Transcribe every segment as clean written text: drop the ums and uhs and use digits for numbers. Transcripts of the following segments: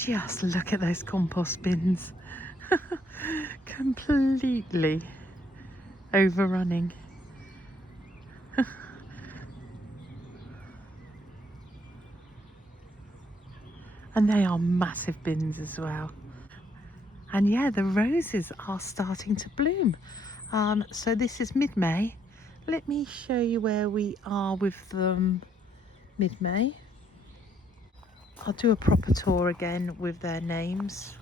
Just look at those compost bins. Completely overrunning. And they are massive bins as well. And yeah, the roses are starting to bloom. So this is mid-May. Let me show you where we are with them mid-May. I'll do a proper tour again with their names.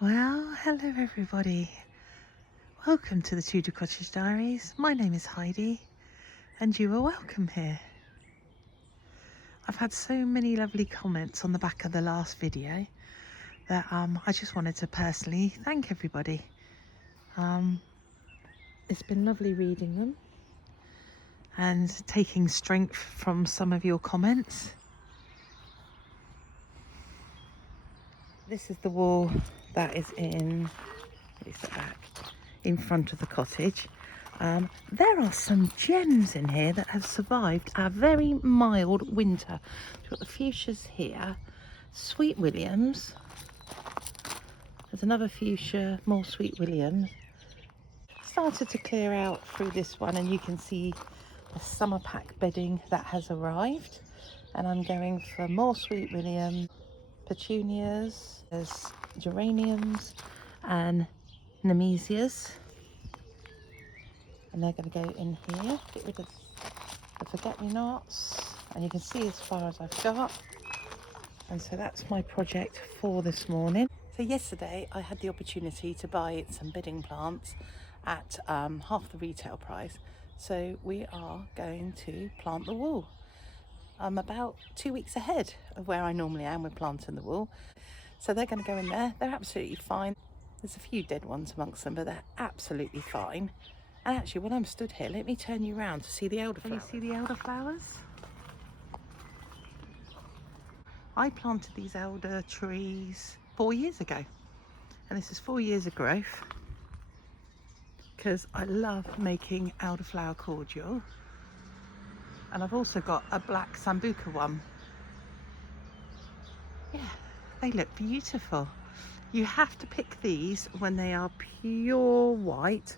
Well, hello everybody. Welcome to the Tudor Cottage Diaries. My name is Heidi and you are welcome here. I've had so many lovely comments on the back of the last video that I just wanted to personally thank everybody. It's been lovely reading them and taking strength from some of your comments. This is the wall that is in, in front of the cottage. There are some gems in here that have survived a very mild winter. We've got the fuchsias here, Sweet Williams. There's another fuchsia, more Sweet Williams. Started to clear out through this one and you can see the summer pack bedding that has arrived. And I'm going for more Sweet William, petunias, there's geraniums and nemesias. And they're going to go in here, get rid of the forget-me-nots, and you can see as far as I've got. And so that's my project for this morning. So yesterday I had the opportunity to buy some bedding plants at half the retail price. So we are going to plant the wool. I'm about 2 weeks ahead of where I normally am with planting the wool. So they're going to go in there. They're absolutely fine. There's a few dead ones amongst them, but they're absolutely fine. And actually, when I'm stood here, let me turn you around to see the elderflowers. Can you see the elderflowers? I planted these elder trees 4 years ago. And this is 4 years of growth. Because I love making elderflower cordial. And I've also got a black sambuca one. Yeah, they look beautiful. You have to pick these when they are pure white,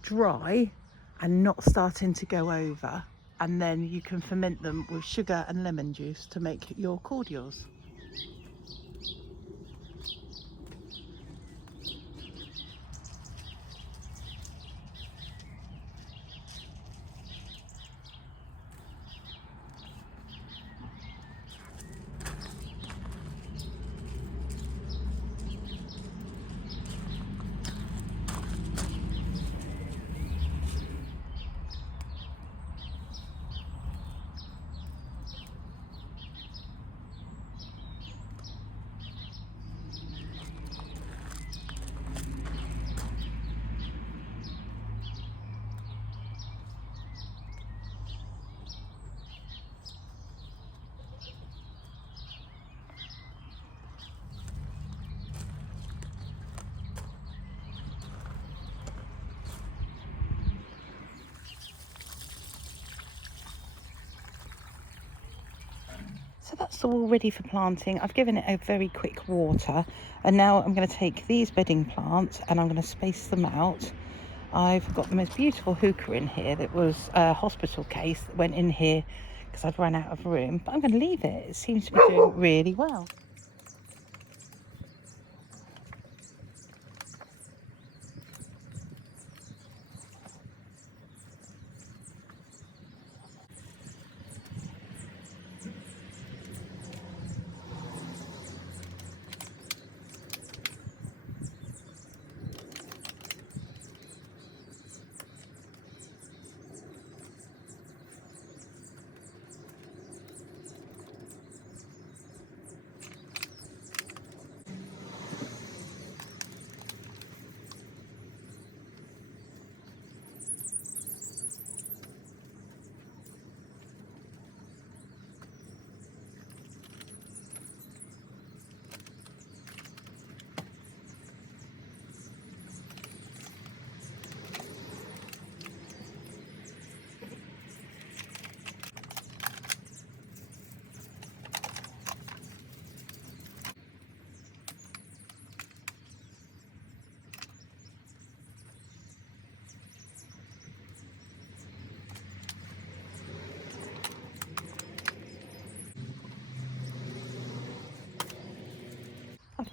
dry and not starting to go over, and then you can ferment them with sugar and lemon juice to make your cordials. So that's all ready for planting. I've given it a very quick water, and now I'm going to take these bedding plants and I'm going to space them out. I've got the most beautiful hookah in here that was a hospital case that went in here because I'd run out of room, but I'm going to leave it. It seems to be doing really well.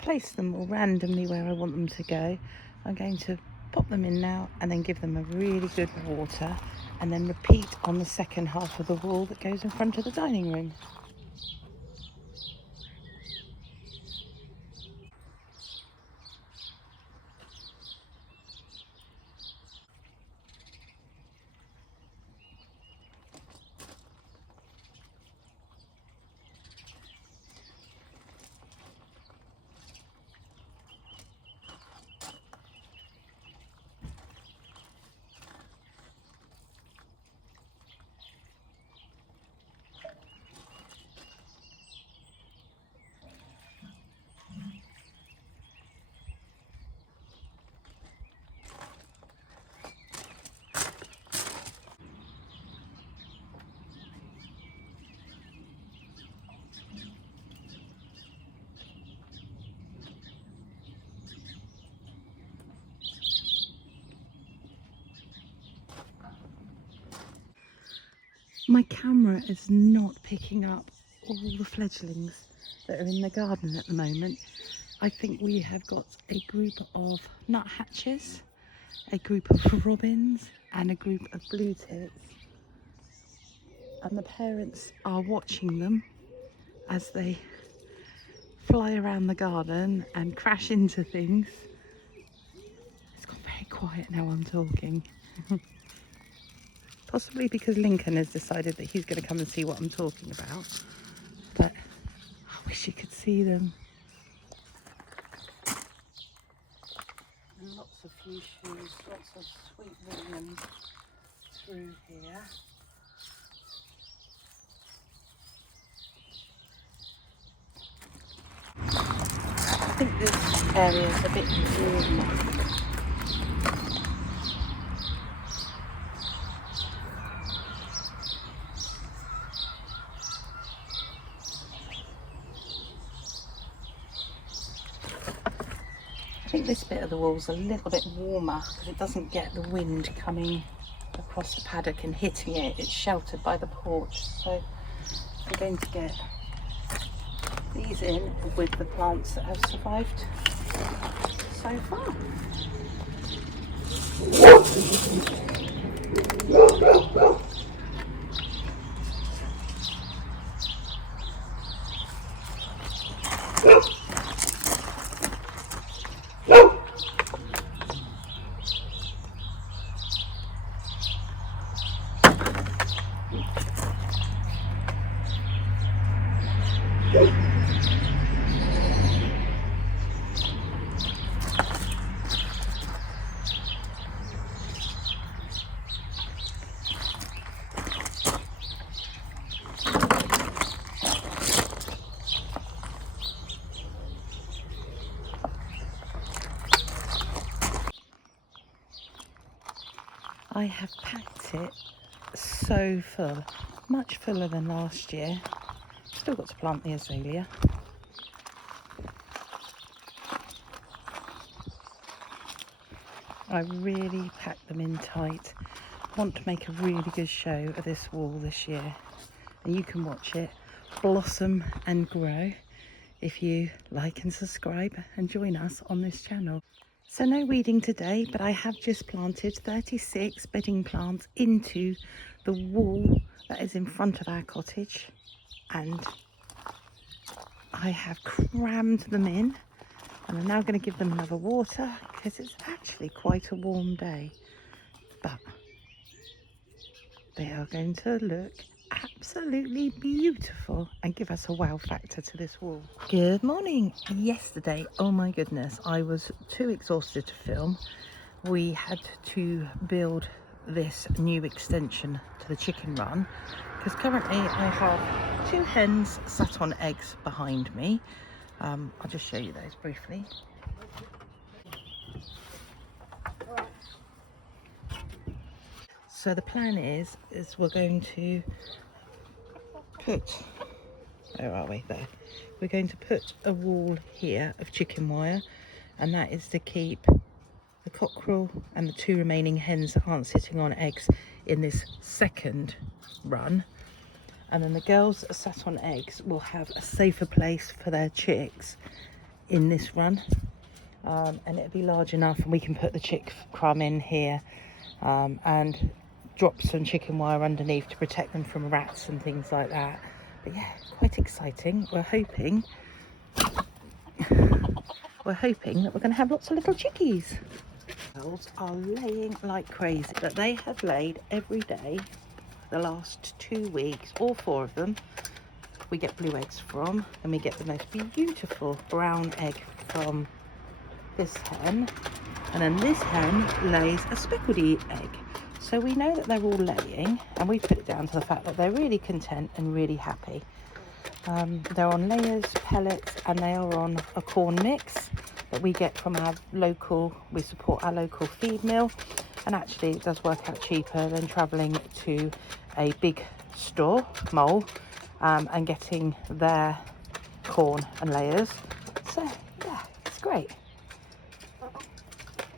placed them all randomly where I want them to go. I'm going to pop them in now and then give them a really good water, and then repeat on the second half of the wall that goes in front of the dining room. My camera is not picking up all the fledglings that are in the garden at the moment. I think we have got a group of nuthatches, a group of robins and a group of blue tits. And the parents are watching them as they fly around the garden and crash into things. It's got very quiet now I'm talking. Possibly because Lincoln has decided that he's going to come and see what I'm talking about. But I wish you could see them. And lots of fuchsias, lots of sweet williams through here. I think this area is a bit warmer. I think this bit of the wall's a little bit warmer because it doesn't get the wind coming across the paddock and hitting it. It's sheltered by the porch, so I'm going to get these in with the plants that have survived so far. I have packed it so full, much fuller than last year. Still got to plant the azalea. I really packed them in tight. I want to make a really good show of this wall this year, and you can watch it blossom and grow if you like and subscribe and join us on this channel. So no weeding today, but I have just planted 36 bedding plants into the wall that is in front of our cottage, and I have crammed them in, and I'm now going to give them another water because it's actually quite a warm day, but they are going to look absolutely beautiful and give us a wow factor to this wall. Good morning. Yesterday, oh my goodness, I was too exhausted to film. We had to build this new extension to the chicken run because currently I have 2 hens sat on eggs behind me. I'll just show you those briefly. So the plan is we're going to put, where are we? There. We're going to put a wall here of chicken wire, and that is to keep the cockerel and the 2 remaining hens that aren't sitting on eggs in this second run. And then the girls that are sat on eggs will have a safer place for their chicks in this run, and it'll be large enough, and we can put the chick crumb in here, and drop some chicken wire underneath to protect them from rats and things like that. But yeah, quite exciting. We're hoping that we're going to have lots of little chickies. Girls are laying like crazy, but they have laid every day the last 2 weeks, all 4 of them. We get blue eggs from, and we get the most beautiful brown egg from this hen, and then this hen lays a speckled egg. So we know that they're all laying, and we put it down to the fact that they're really content and really happy. They're on layers, pellets, and they are on a corn mix that we get from our local, we support our local feed mill, and actually it does work out cheaper than travelling to a big store, mole, and getting their corn and layers. So yeah, it's great.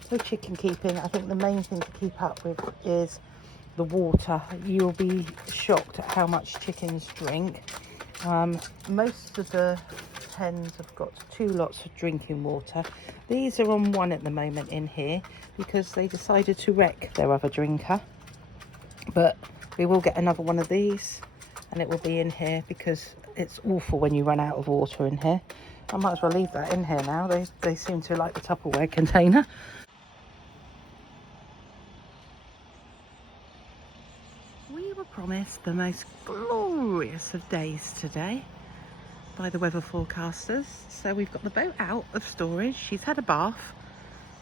So chicken keeping, I think the main thing to keep up with is the water. You'll be shocked at how much chickens drink. Most of the hens have got 2 lots of drinking water. These are on 1 at the moment in here because they decided to wreck their other drinker. But we will get another one of these, and it will be in here because it's awful when you run out of water in here. I might as well leave that in here now. They seem to like the Tupperware container. We were promised the most glorious of days today by the weather forecasters. So we've got the boat out of storage. She's had a bath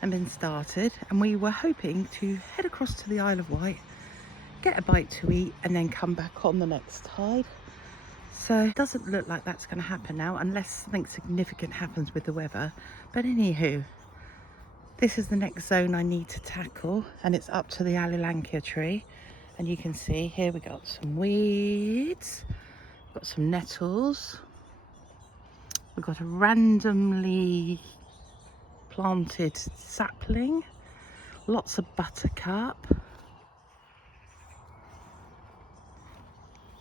and been started, and we were hoping to head across to the Isle of Wight, get a bite to eat, and then come back on the next tide. So it doesn't look like that's going to happen now unless something significant happens with the weather. But anywho, this is the next zone I need to tackle, and it's up to the alilankia tree. And you can see here we got some weeds, got some nettles, we've got a randomly planted sapling, lots of buttercup,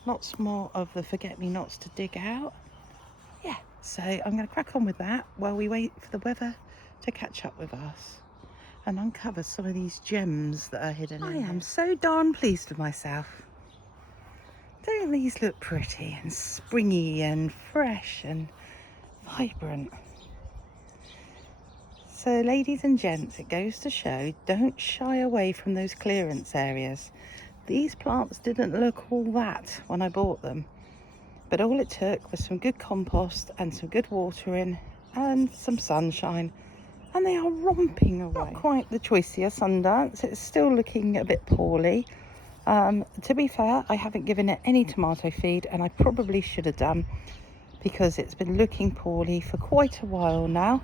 lots more of the forget-me-nots to dig out. Yeah, so I'm going to crack on with that while we wait for the weather to catch up with us and uncover some of these gems that are hidden in here. I am so darn pleased with myself. Don't these look pretty and springy and fresh and vibrant? So ladies and gents, it goes to show, don't shy away from those clearance areas. These plants didn't look all that when I bought them, but all it took was some good compost and some good watering and some sunshine, and they are romping away. Not quite the choicier Sundance, it's still looking a bit poorly. To be fair, I haven't given it any tomato feed, and I probably should have done because it's been looking poorly for quite a while now.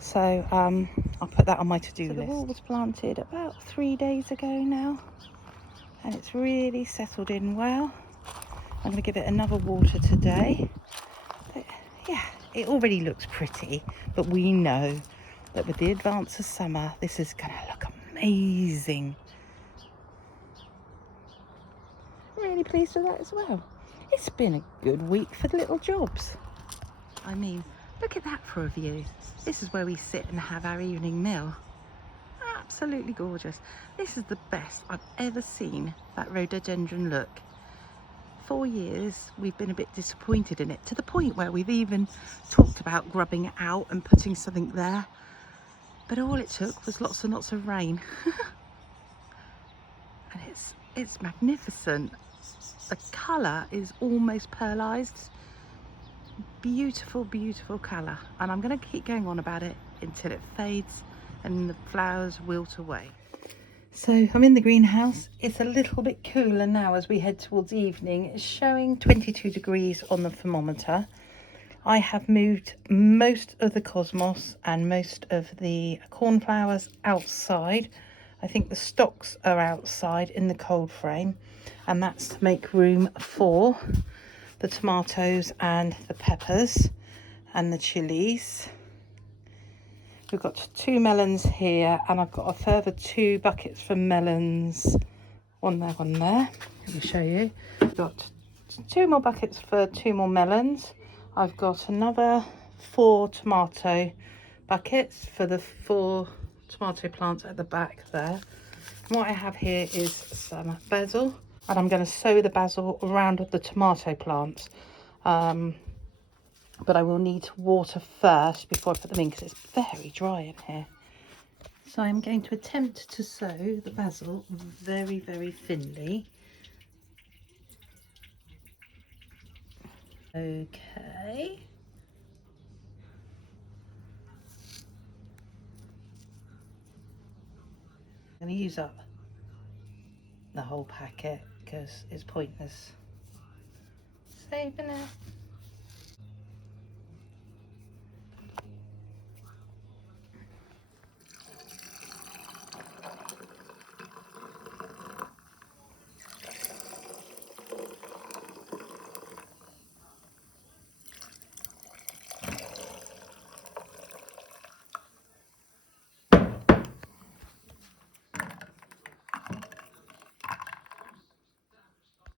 So I'll put that on my to-do list. The wall was planted about 3 days ago now, and it's really settled in well. I'm going to give it another water today. But yeah, it already looks pretty, but we know that with the advance of summer, this is going to look amazing. Really pleased with that as well. It's been a good week for the little jobs. I mean, look at that for a view. This is where we sit and have our evening meal. Absolutely gorgeous. This is the best I've ever seen that rhododendron look. 4 years we've been a bit disappointed in it, to the point where we've even talked about grubbing it out and putting something there. But all it took was lots and lots of rain. And it's magnificent. The colour is almost pearlized. Beautiful, beautiful colour. And I'm going to keep going on about it until it fades and the flowers wilt away. So I'm in the greenhouse. It's a little bit cooler now as we head towards evening. It's showing 22 degrees on the thermometer. I have moved most of the cosmos and most of the cornflowers outside. I think the stalks are outside in the cold frame, and that's to make room for the tomatoes and the peppers and the chilies. We've got 2 melons here, and I've got a further 2 buckets for melons. One there, one there. Let me show you. I've got 2 more buckets for 2 more melons. I've got another 4 tomato buckets for the 4 tomato plants at the back there. And what I have here is some basil, and I'm going to sow the basil around the tomato plants. But I will need to water first before I put them in because it's very dry in here. So I'm going to attempt to sow the basil very, very thinly. Okay. I'm going to use up the whole packet because it's pointless saving it.